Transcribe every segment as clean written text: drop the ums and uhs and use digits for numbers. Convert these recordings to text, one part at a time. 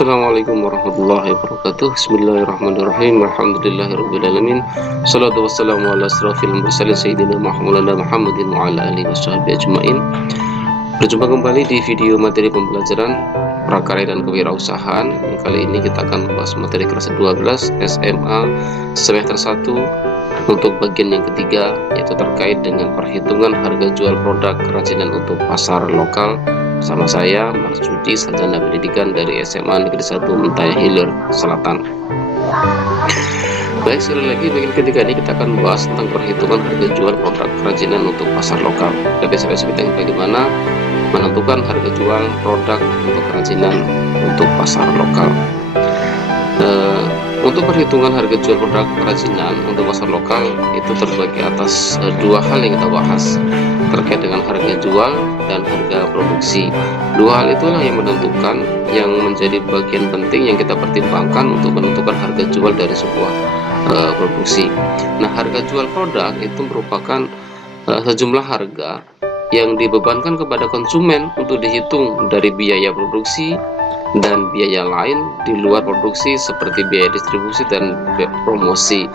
Assalamualaikum warahmatullahi wabarakatuh. Bismillahirrahmanirrahim. Alhamdulillahirrahmanirrahim. Salatu wassalamu ala asrafil mursalin Sayyidina Muhammadin wa ala alihi washabihi ajma'in. Berjumpa kembali di video materi pembelajaran prakarya dan kewirausahaan. Kali ini kita akan membahas materi kelas 12 SMA semester 1 untuk bagian yang ketiga, yaitu terkait dengan perhitungan harga jual produk kerajinan untuk pasar lokal. Bersama saya, Marsudi, sarjana pendidikan dari SMA Negeri 1 Mentaya Hilir Selatan. Baik, sekali lagi bagian ketiga ini kita akan membahas tentang perhitungan harga jual produk kerajinan untuk pasar lokal. Lebih spesifik bagaimana menentukan harga jual produk untuk kerajinan untuk pasar lokal. Untuk perhitungan harga jual produk kerajinan untuk pasar lokal itu terbagi atas dua hal yang kita bahas, terkait dengan harga jual dan harga produksi. Dua hal itulah yang menentukan, yang menjadi bagian penting yang kita pertimbangkan untuk menentukan harga jual dari sebuah produksi. Nah, harga jual produk itu merupakan sejumlah harga yang dibebankan kepada konsumen untuk dihitung dari biaya produksi dan biaya lain di luar produksi seperti biaya distribusi dan biaya promosi.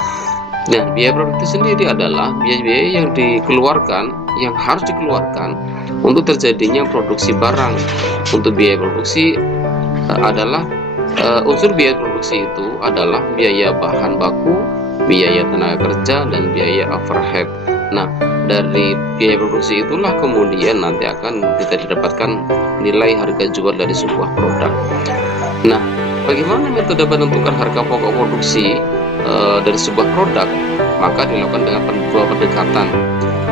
Nah, biaya produksi sendiri adalah biaya-biaya yang dikeluarkan, yang harus dikeluarkan untuk terjadinya produksi barang. Untuk biaya produksi adalah unsur biaya produksi itu adalah biaya bahan baku, biaya tenaga kerja, dan biaya overhead. Nah, dari biaya produksi itulah kemudian nanti akan kita didapatkan nilai harga jual dari sebuah produk. Nah, bagaimana metode menentukan harga pokok produksi dari sebuah produk? Maka dilakukan dengan dua pendekatan.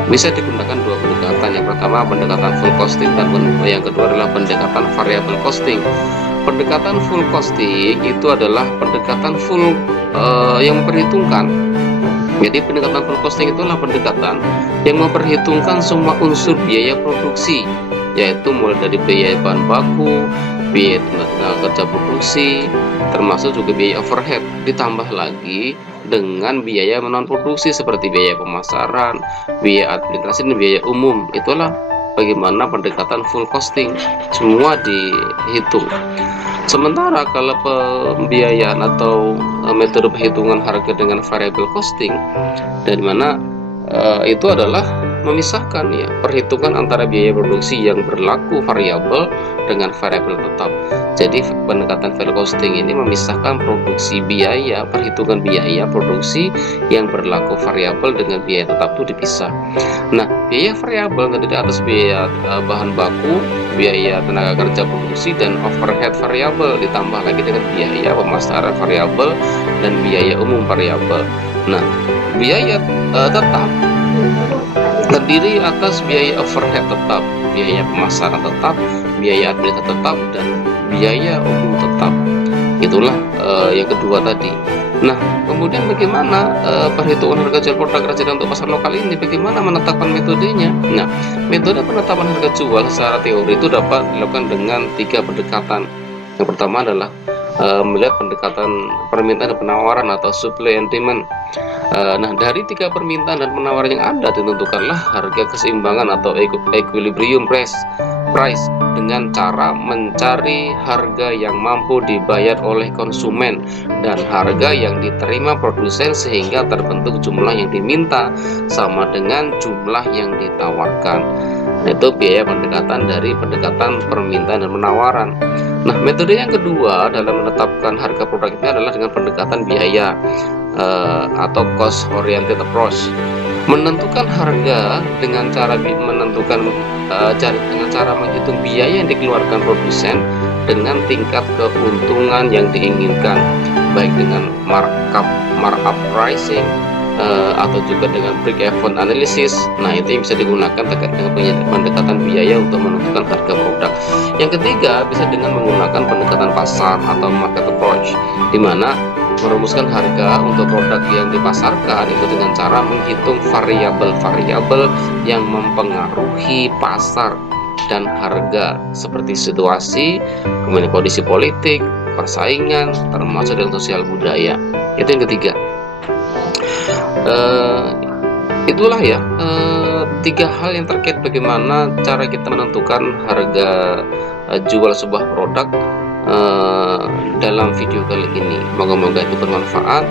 Bisa digunakan dua pendekatan. Yang pertama pendekatan full costing, dan yang kedua adalah pendekatan variable costing. Pendekatan full costing itu adalah pendekatan full yang memperhitungkan. Jadi pendekatan full costing itulah pendekatan yang memperhitungkan semua unsur biaya produksi, yaitu mulai dari biaya bahan baku, biaya tenaga kerja produksi, termasuk juga biaya overhead, ditambah lagi dengan biaya non produksi seperti biaya pemasaran, biaya administrasi, dan biaya umum. Itulah bagaimana pendekatan full costing, semua dihitung. Sementara kalau pembiayaan atau metode perhitungan harga dengan variable costing, dari mana itu adalah memisahkan ya perhitungan antara biaya produksi yang berlaku variabel dengan variabel tetap. Jadi pendekatan value costing ini memisahkan produksi biaya, perhitungan biaya produksi yang berlaku variabel dengan biaya tetap itu dipisah. Nah, biaya variabel terdiri atas biaya bahan baku, biaya tenaga kerja produksi, dan overhead variabel, ditambah lagi dengan biaya pemasaran variabel dan biaya umum variabel. Nah, biaya tetap terdiri atas biaya overhead tetap, biaya pemasaran tetap, biaya administrasi tetap, dan biaya umum tetap. Itulah yang kedua tadi. Nah, kemudian bagaimana perhitungan harga jual produk kerajinan untuk pasar lokal ini? Bagaimana menetapkan metodenya? Nah, metode penetapan harga jual secara teori itu dapat dilakukan dengan tiga pendekatan. Yang pertama adalah melihat pendekatan permintaan dan penawaran atau supply and demand. Nah, dari tiga permintaan dan penawaran yang ada ditentukanlah harga keseimbangan atau equilibrium price dengan cara mencari harga yang mampu dibayar oleh konsumen dan harga yang diterima produsen sehingga terbentuk jumlah yang diminta sama dengan jumlah yang ditawarkan. Itu biaya pendekatan dari pendekatan permintaan dan penawaran. Nah, metode yang kedua dalam menetapkan harga produk ini adalah dengan pendekatan biaya atau cost oriented approach. Menentukan harga dengan cara menentukan dengan cara menghitung biaya yang dikeluarkan produsen dengan tingkat keuntungan yang diinginkan, baik dengan markup pricing atau juga dengan break-even analysis. Nah, itu yang bisa digunakan terkait dengan pendekatan biaya untuk menentukan harga produk. Yang ketiga bisa dengan menggunakan pendekatan pasar atau market approach, di mana merumuskan harga untuk produk yang dipasarkan itu dengan cara menghitung variabel-variabel yang mempengaruhi pasar dan harga seperti situasi, kemudian kondisi politik, persaingan, termasuk dengan sosial budaya. Itu yang ketiga. Itulah ya tiga hal yang terkait bagaimana cara kita menentukan harga jual sebuah produk dalam video kali ini. Moga-moga itu bermanfaat.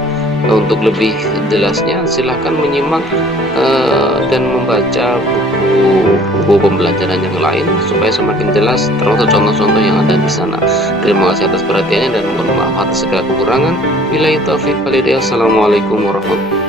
Untuk lebih jelasnya silahkan menyimak dan membaca buku pembelajaran yang lain supaya semakin jelas termasuk contoh-contoh yang ada di sana. Terima kasih atas perhatiannya dan mohon maaf atas segala kekurangan. Billahi taufiq walhidayah. Assalamualaikum warahmatullahi wabarakatuh.